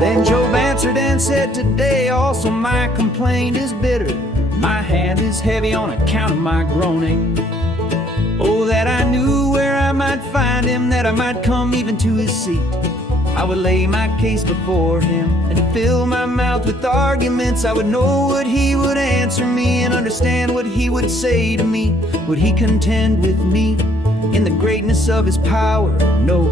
Then Job answered and said, today also my complaint is bitter. My hand is heavy on account of my groaning. Oh, that I knew where I might find him, that I might come even to his seat. I would lay my case before him and fill my mouth with arguments. I would know what he would answer me and understand what he would say to me. Would he contend with me in the greatness of his power? No,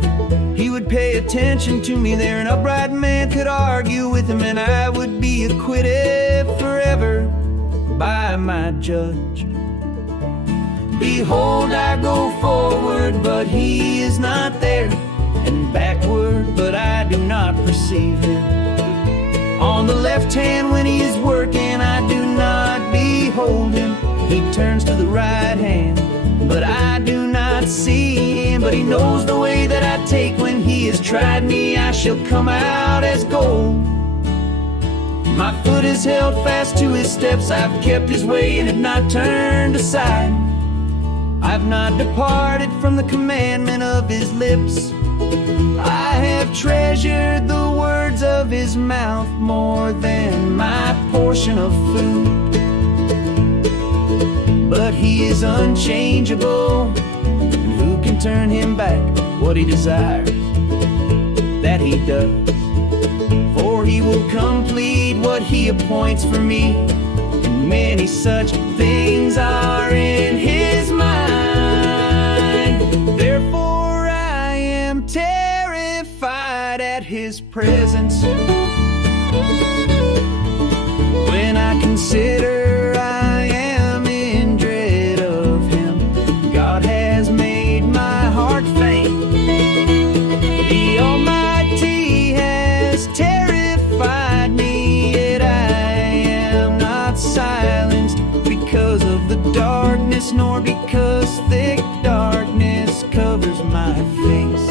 he would pay attention to me there. An upright man could argue with him, and I would be acquitted forever by my judge. Behold, I go forward, but he is not there, and backward, but I do not perceive him. On the left hand when he is working, I do not behold him. He turns to the right hand, but I do not see him. But he knows the way that I take. When he has tried me, I shall come out as gold. My foot is held fast to his steps. I've kept his way and have not turned aside. I've not departed from the commandment of his lips. I have treasured the words of his mouth more than my portion of food. But he is unchangeable, and who can turn him back? What he desires, that he does. For he will complete what he appoints for me, and many such things are in his mind. Therefore I am terrified at his presence. When I consider I am in dread of him, God has made my heart faint. The Almighty has terrified me, yet I am not silenced because of the darkness, nor because thick darkness covers my face.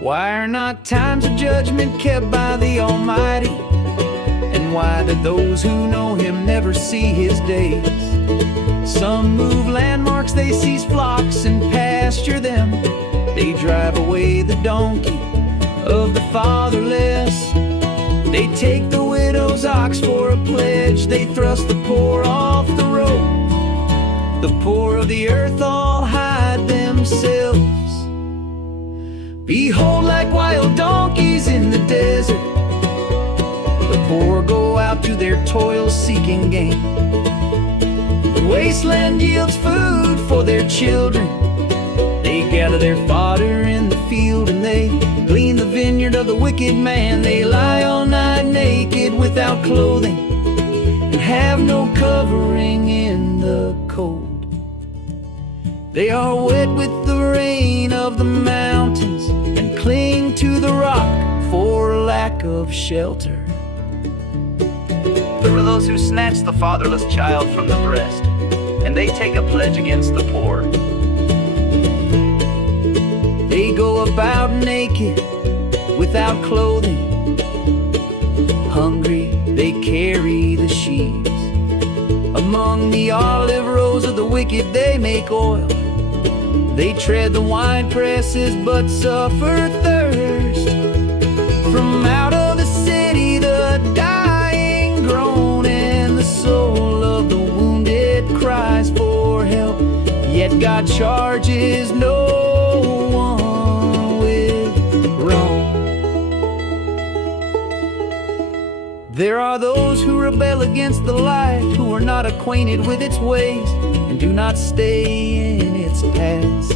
Why are not times of judgment kept by the Almighty? And why do those who know him never see his days? Some move landmarks, they seize flocks and pasture them. They drive away the donkey of the fatherless. They take the widow's ox for a pledge. They thrust the poor off the road. The poor of the earth all hide themselves. Behold, like wild donkeys in the desert, the poor go out to their toil seeking gain. The wasteland yields food for their children. They gather their fodder in the field, and they glean the vineyard of the wicked man. They lie all night naked without clothing, and have no covering in the cold. They are wet with the rain of the mountains, and cling to the rock for lack of shelter. There are those who snatch the fatherless child from the breast, and they take a pledge against the poor. They go about naked, without clothing. Hungry, they carry the sheaves. Among the olive rows of the wicked, they make oil. They tread the wine presses, but suffer thirst. From out of the city, the dying groan, and the soul of the wounded cries for help. Yet God charges no one with wrong. There are those who rebel against the light, who are not acquainted with its ways, and do not stay in its paths.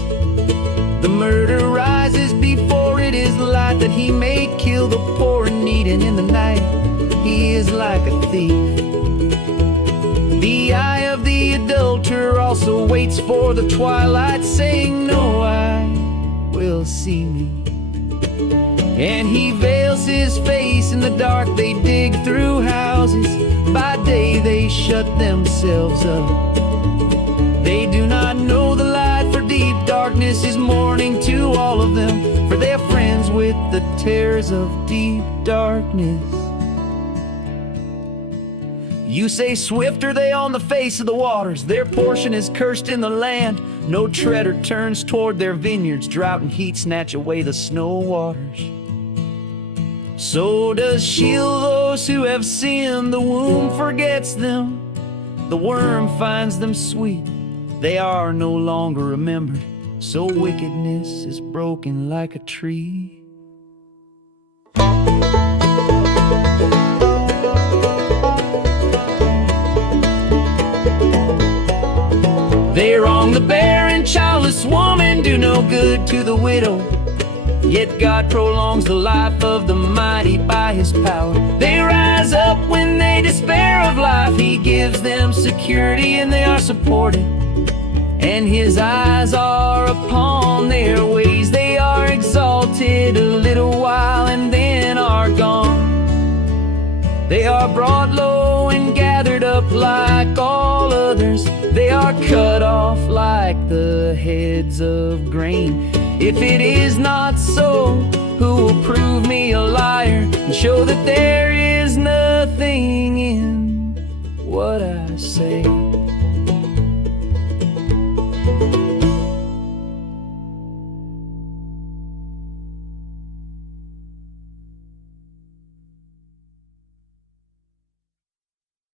The murderer rises before it is light, that he may kill the poor and needy, and in the night he is like a thief. The eye of the adulterer also waits for the twilight, saying, no eye will see me. And he veils his face in the dark. They dig through houses, by day they shut themselves up. They do not know the light, for deep darkness is morning to all of them, for they are friends with the terrors of deep darkness. You say, swift are they on the face of the waters, their portion is cursed in the land. No treader turns toward their vineyards, drought and heat snatch away the snow waters. So does Sheol those who have sinned, the womb forgets them, the worm finds them sweet, they are no longer remembered, so wickedness is broken like a tree. They wrong the barren, childless woman, do no good to the widow. Yet God prolongs the life of the mighty by His power. They rise up when they despair of life. He gives them security and they are supported. And His eyes are upon their ways. They are exalted a little while and then are gone. They are brought low and gathered up like all others. They are cut off like the heads of grain. If it is not so, who will prove me a liar and show that there is nothing in what I say?